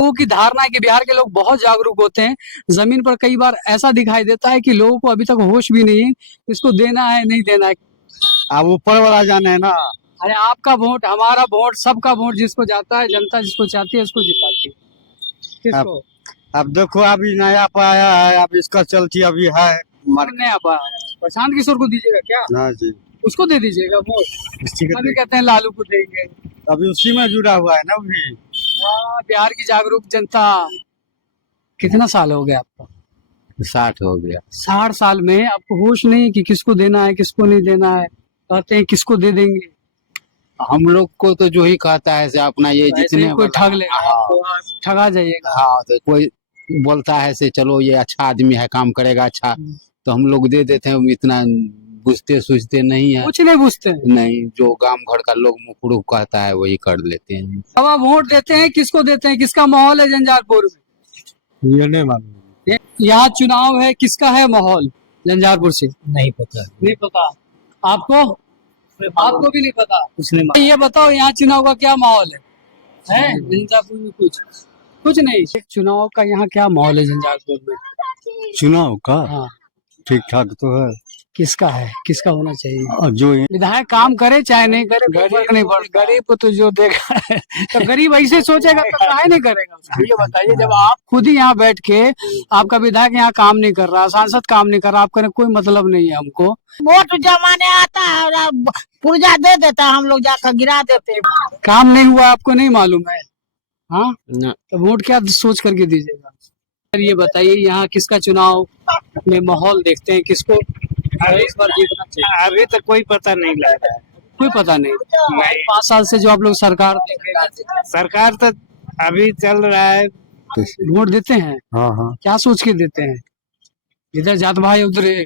लोगों की धारणा है कि बिहार के लोग बहुत जागरूक होते हैं। जमीन पर कई बार ऐसा दिखाई देता है कि लोगों को अभी तक होश भी नहीं है, इसको देना है नहीं देना है। अब ऊपर वाला जाने है ना। अरे आपका वोट, हमारा वोट, सबका वोट जिसको जाता है, जनता जिसको चाहती है उसको जिताती है। किसको? अब देखो अभी नया पाया है, अब इसका चलती अभी है नया पाया प्रशांत किशोर को दीजिएगा क्या? हाँ जी, उसको दे दीजिएगा वोट। अभी कहते हैं लालू को देंगे। अभी उसी में जुड़ा हुआ है ना अभी। हाँ, बिहार की जागरूक जनता। कितना साल हो गया आपका? 60 हो गया। 60 साल में आपको होश नहीं कि किसको देना है किसको नहीं देना है। कहते हैं किसको दे देंगे। हम लोग को तो जो ही कहता है से अपना ये ऐसे जितने ही कोई ठग लेगा आपको, ठगा जाइएगा। हाँ, तो कोई बोलता है से चलो ये अच्छा आदमी है, काम करेगा अच्छा, तो हम लोग दे देते हैं। इतना बुझते सूझते नहीं है, कुछ नहीं पूछते हैं। नहीं, जो गांव घर का लोग मुखरूप कहता है वही कर लेते हैं। अब आप वोट देते हैं, किसको देते हैं? किसका माहौल है झंझारपुर में? ये नहीं मालूम। यहाँ चुनाव है, किसका है माहौल झंझारपुर से? नहीं पता। नहीं पता आपको? आपको भी नहीं पता? कुछ नहीं। ये बताओ यहाँ चुनाव का क्या माहौल है झंझारपुर में? कुछ नहीं। चुनाव का यहाँ क्या माहौल है झंझारपुर में? चुनाव का हाँ, ठीक ठाक तो है। किसका है, किसका होना चाहिए? जो विधायक काम करे चाहे नहीं करे, फर्क नहीं पड़ता। गरीब को तो जो देखा है तो गरीब ऐसे सोचेगा तो काहे नहीं करेगा उसको? ये बताइए, जब आप खुद ही यहाँ बैठ के, आपका विधायक यहाँ काम नहीं कर रहा, सांसद काम नहीं कर रहा, आप करें कोई मतलब नहीं है हमको। वोट जमाने आता है और पुर्जा दे देता है, हम लोग जाकर गिरा देते हैं। काम नहीं हुआ आपको नहीं मालूम है? हाँ, तो वोट क्या सोच करके दीजिएगा? ये बताइए यहाँ किसका चुनाव में माहौल देखते हैं, किसको इस बार जीतना चाहिए? अभी तो कोई पता नहीं लग रहा है। कोई पता नहीं। 5 साल से जो आप लोग सरकार देख रहे हैं, सरकार तो अभी चल रहा है। वोट देते हैं? हाँ हाँ, क्या सोच के देते हैं? इधर जात भाई उधर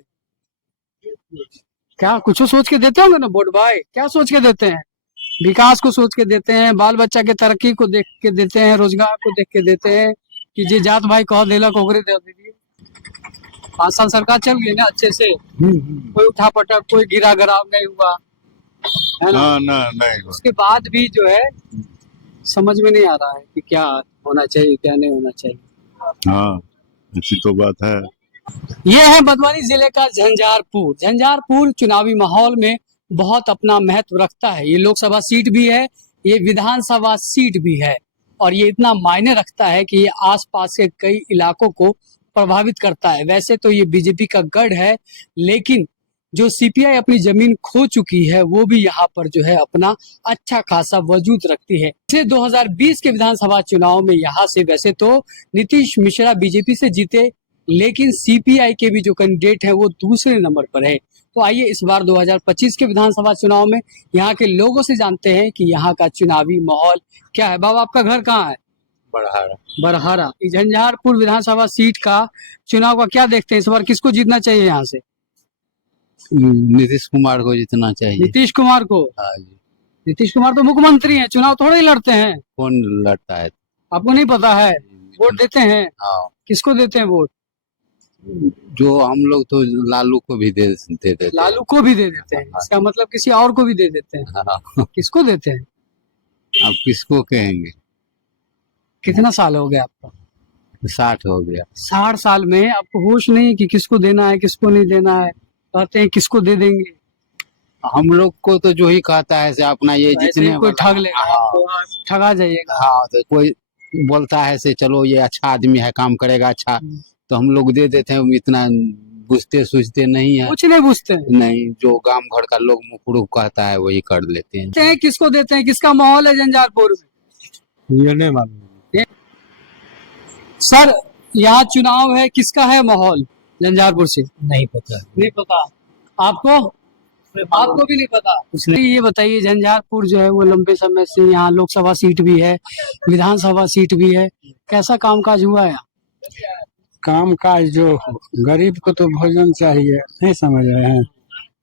क्या कुछ सोच के देते होंगे ना वोट भाई? क्या सोच के देते हैं? विकास को सोच के देते हैं, बाल बच्चा के तरक्की को देख के देते हैं, रोजगार को देख के देते हैं कि जे जात भाई कह देला कोकरे दे दीजिए। 5 साल सरकार चल गई ना अच्छे से, कोई उठा पटक, कोई गिरा गिराव नहीं हुआ है ना? नहीं। उसके बाद भी जो है समझ में नहीं आ रहा है कि क्या होना चाहिए क्या नहीं होना चाहिए। हाँ, ऐसी तो बात है। ये है मधुबनी जिले का झंझारपुर। झंझारपुर चुनावी माहौल में बहुत अपना महत्व रखता है। ये लोकसभा सीट भी है, ये विधानसभा सीट भी है, और ये इतना मायने रखता है कि ये आसपास के कई इलाकों को प्रभावित करता है। वैसे तो ये बीजेपी का गढ़ है, लेकिन जो सीपीआई अपनी जमीन खो चुकी है वो भी यहाँ पर जो है अपना अच्छा खासा वजूद रखती है। पिछले 2020 के विधानसभा चुनाव में यहाँ से वैसे तो नीतीश मिश्रा बीजेपी से जीते, लेकिन सीपीआई के भी जो कैंडिडेट है वो दूसरे नंबर पर है। तो आइए इस बार 2025 के विधानसभा चुनाव में यहाँ के लोगों से जानते हैं कि यहाँ का चुनावी माहौल क्या है। बाबा आपका घर कहाँ है? बड़हारा। झंझारपुर विधानसभा सीट का चुनाव का क्या देखते हैं इस बार? किसको जीतना चाहिए यहाँ से? नीतीश कुमार को जीतना चाहिए। नीतीश कुमार को? हाँ जी। नीतीश कुमार तो मुख्यमंत्री हैं, चुनाव थोड़े ही लड़ते हैं। कौन लड़ता है? आपको नहीं पता है? वोट देते हैं? हाँ, किसको देते हैं वोट? जो हम लोग तो लालू को भी दे देते हैं। लालू को भी दे देते हैं, इसका मतलब किसी और को भी दे देते हैं। हाँ। किसको देते हैं? अब किसको कहेंगे? कितना साल हो गया आपका? 60 हो गया। 60 साल में आपको होश नहीं कि किसको देना है किसको नहीं देना है। कहते हैं किसको दे देंगे। हम लोग को तो जो ही कहता है से अपना ये ऐसे जितने ही कोई ठग लेगा आपको, ठगा जाइएगा। हाँ, तो कोई बोलता है से चलो ये अच्छा आदमी है, काम करेगा अच्छा, तो हम लोग दे देते हैं। इतना बुझते सूझते नहीं है, कुछ नहीं पूछते हैं। नहीं, जो गांव घर का लोग मुखरूप कहता है वही कर लेते हैं। किसको देते हैं, किसका माहौल है झंझारपुर में? ये नहीं मालूम सर, यहाँ चुनाव है, किसका है माहौल झंझारपुर से? नहीं पता। नहीं पता आपको? आपको भी नहीं पता? ये बताइए, झंझारपुर जो है वो लंबे समय से यहाँ लोकसभा सीट भी है, विधानसभा सीट भी है, कैसा कामकाज हुआ है? काम काज जो गरीब को तो भोजन चाहिए, नहीं समझ रहे हैं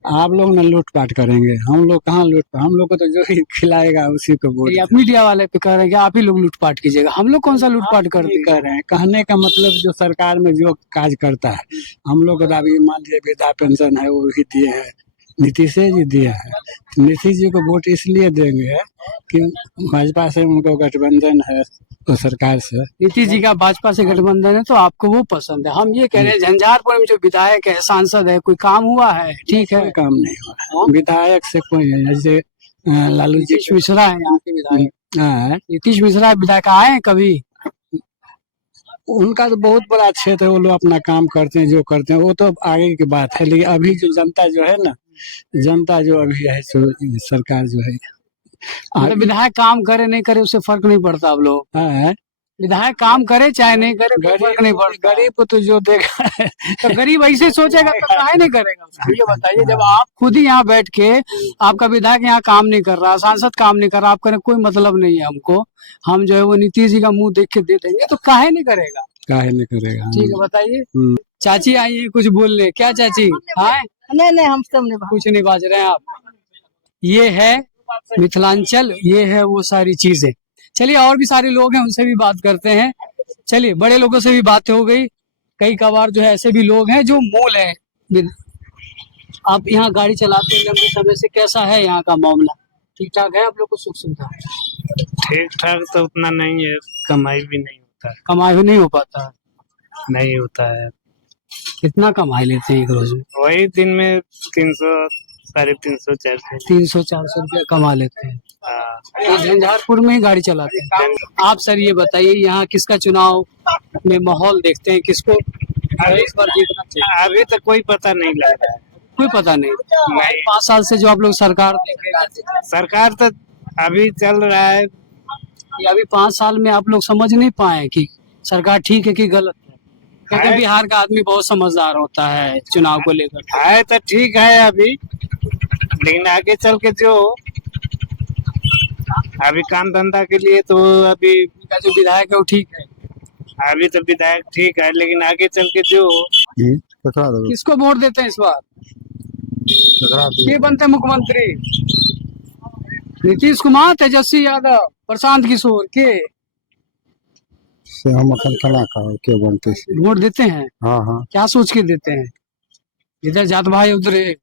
आप लोग ना लूटपाट करेंगे, हम लोग कहाँ लूटपाट, हम लोग को तो जो ही खिलाएगा उसी को वोट। आप मीडिया वाले पे कह रहे हैं कि आप ही लोग लूटपाट कीजिएगा, हम लोग कौन सा लूटपाट करते कर रहे हैं? कहने का मतलब जो सरकार में जो काज करता है, हम लोग को अभी मान लीजिए वृद्धा पेंशन है वो भी दिए है, नीतीश जी दिए है। नीतीश जी को वोट इसलिए देंगे कि भाजपा से उनको गठबंधन है, तो सरकार से। नीतीश जी का भाजपा से गठबंधन है तो आपको वो पसंद है। हम ये कह रहे हैं झंझारपुर में जो विधायक है, सांसद है, कोई काम हुआ है? ठीक है, कोई काम नहीं हो रहा है। विधायक से कोई है, जैसे लालू जी नीतीश मिश्रा है यहाँ के विधायक। हाँ, नीतीश मिश्रा विधायक आए हैं कभी? उनका तो बहुत बड़ा क्षेत्र है, वो लोग अपना काम करते हैं, जो करते हैं वो तो आगे की बात है। लेकिन अभी जो जनता जो है ना, जनता जो अभी है सो सरकार जो है मतलब विधायक काम करे नहीं करे उससे फर्क नहीं पड़ता। आप लोग हाँ, विधायक काम करे चाहे नहीं करे कोई फर्क नहीं पड़ता। गरीब को तो जो देखा है तो गरीब ऐसे सोचेगा तो काहे नहीं करेगा उसको? ये बताइए, जब आप खुद ही यहाँ बैठ के आपका विधायक यहाँ काम नहीं कर रहा, सांसद काम नहीं कर रहा, आप करें कोई मतलब नहीं है हमको, हम जो है वो नीतीश जी का मुंह देख के दे देंगे, तो काहे नहीं करेगा? काहे नहीं करेगा। ठीक है, बताइए। चाची आई है कुछ बोलने। क्या चाची? हाँ, नहीं हम सब नहीं कुछ नहीं बाज रहे हैं आप। ये है मिथिलांचल, ये है वो सारी चीजें। चलिए, और भी सारे लोग हैं, उनसे भी बात करते हैं। चलिए, बड़े लोगों से भी बात हो गई। कई कबार जो है ऐसे भी लोग हैं जो मूल हैं। आप यहाँ गाड़ी चलाते हैं लंबे समय से, कैसा है यहाँ का मामला? ठीक ठाक है? आप लोग को सुख सुविधा? ठीक ठाक तो उतना नहीं है, कमाई भी नहीं होता है। कमाई भी नहीं हो पाता है? नहीं होता है। कितना कमाई लेते हैं एक रोज में? वही दिन में 300, 350, 400। 300-400 रुपया कमा लेते हैं। हाँ। तो झंझारपुर में ही गाड़ी चलाते हैं आप? सर ये बताइए, यहाँ किसका चुनाव में माहौल देखते हैं, किसको इस बार जीतना चाहिए? अभी तक कोई पता नहीं लग रहा है। कोई पता नहीं। 5 साल से जो आप लोग सरकार देख रहे हैं, सरकार तो अभी चल रहा है। ये अभी 5 साल में आप लोग समझ नहीं पाए कि सरकार ठीक है कि गलत है? कहते हैं बिहार का आदमी बहुत समझदार होता है चुनाव को लेकर। है तो ठीक है अभी, लेकिन आगे चल के जो अभी काम धंधा के लिए तो अभी का जो विधायक है वो ठीक है। अभी तो विधायक ठीक है, लेकिन आगे चल के जो किसको वोट देते हैं इस बार? ये बनते हैं मुख्यमंत्री? नीतीश कुमार, तेजस्वी यादव, प्रशांत किशोर के से हम कल्पना का के बनते से। वोट देते हैं? हाँ हाँ, क्या सोच के देते हैं? इधर जात भाई उधर एक।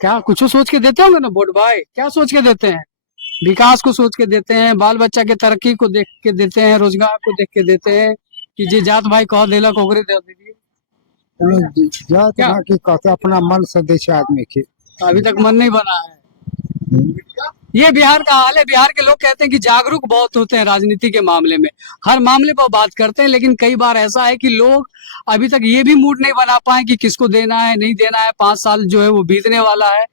क्या कुछ सोच के देते होंगे ना वोट भाई? क्या सोच के देते हैं? विकास को सोच के देते हैं, बाल बच्चा के तरक्की को देख के देते हैं, रोजगार को देख के देते हैं कि जे जात भाई कह देलक ओकरे दे दीजिए? जात क्या? ना की कहते अपना मन से दे छे आदमी के। अभी तक मन नहीं बना है। ये बिहार का हाल है। बिहार के लोग कहते हैं कि जागरूक बहुत होते हैं राजनीति के मामले में, हर मामले पर बात करते हैं, लेकिन कई बार ऐसा है कि लोग अभी तक ये भी मूड नहीं बना पाए कि किसको देना है नहीं देना है। 5 साल जो है वो बीतने वाला है,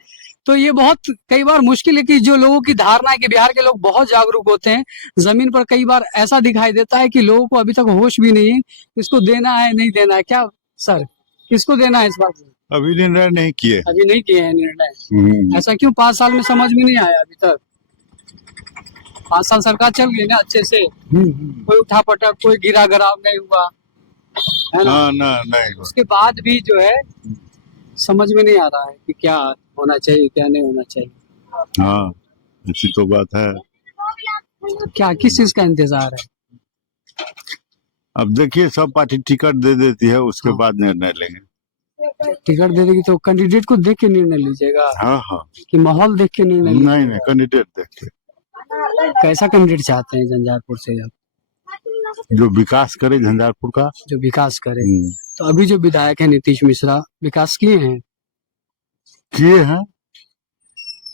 तो ये बहुत कई बार मुश्किल है कि जो लोगों की धारणा है कि बिहार के लोग बहुत जागरूक होते हैं, जमीन पर कई बार ऐसा दिखाई देता है कि लोगों को अभी तक होश भी नहीं है किसको देना है नहीं देना है। क्या सर, किसको देना है इस बार? अभी निर्णय नहीं किए। अभी नहीं किए हैं निर्णय। ऐसा क्यों? 5 साल में समझ में नहीं आया अभी तक? 5 साल सरकार चल गई ना अच्छे से, कोई उठा पटक, कोई गिरा गिराव नहीं हुआ है ना? ना नहीं। उसके बाद भी जो है समझ में नहीं आ रहा है कि क्या होना चाहिए क्या नहीं होना चाहिए। हाँ, ऐसी तो बात है। क्या किस चीज का इंतजार है? अब देखिए, सब पार्टी टिकट दे देती है, उसके हाँ। बाद निर्णय लेंगे। टिकट दे देगी तो कैंडिडेट को देख के निर्णय लीजिएगा हाँ हाँ, कि माहौल देख के निर्णय नहीं लीजिएगा? नहीं, कैंडिडेट देखते कैसा कैंडिडेट चाहते हैं झंझारपुर से आप? जो विकास करे झंझारपुर का। जो विकास करे। तो अभी जो विधायक है नीतीश मिश्रा, विकास किए हैं? किए हैं,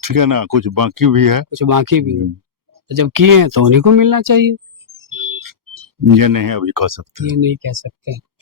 ठीक है ना, कुछ बाकी भी है। कुछ बाकी भी है। तो जब किए हैं तो उन्हीं को मिलना चाहिए। ये नहीं अभी कह सकते। ये नहीं कह सकते।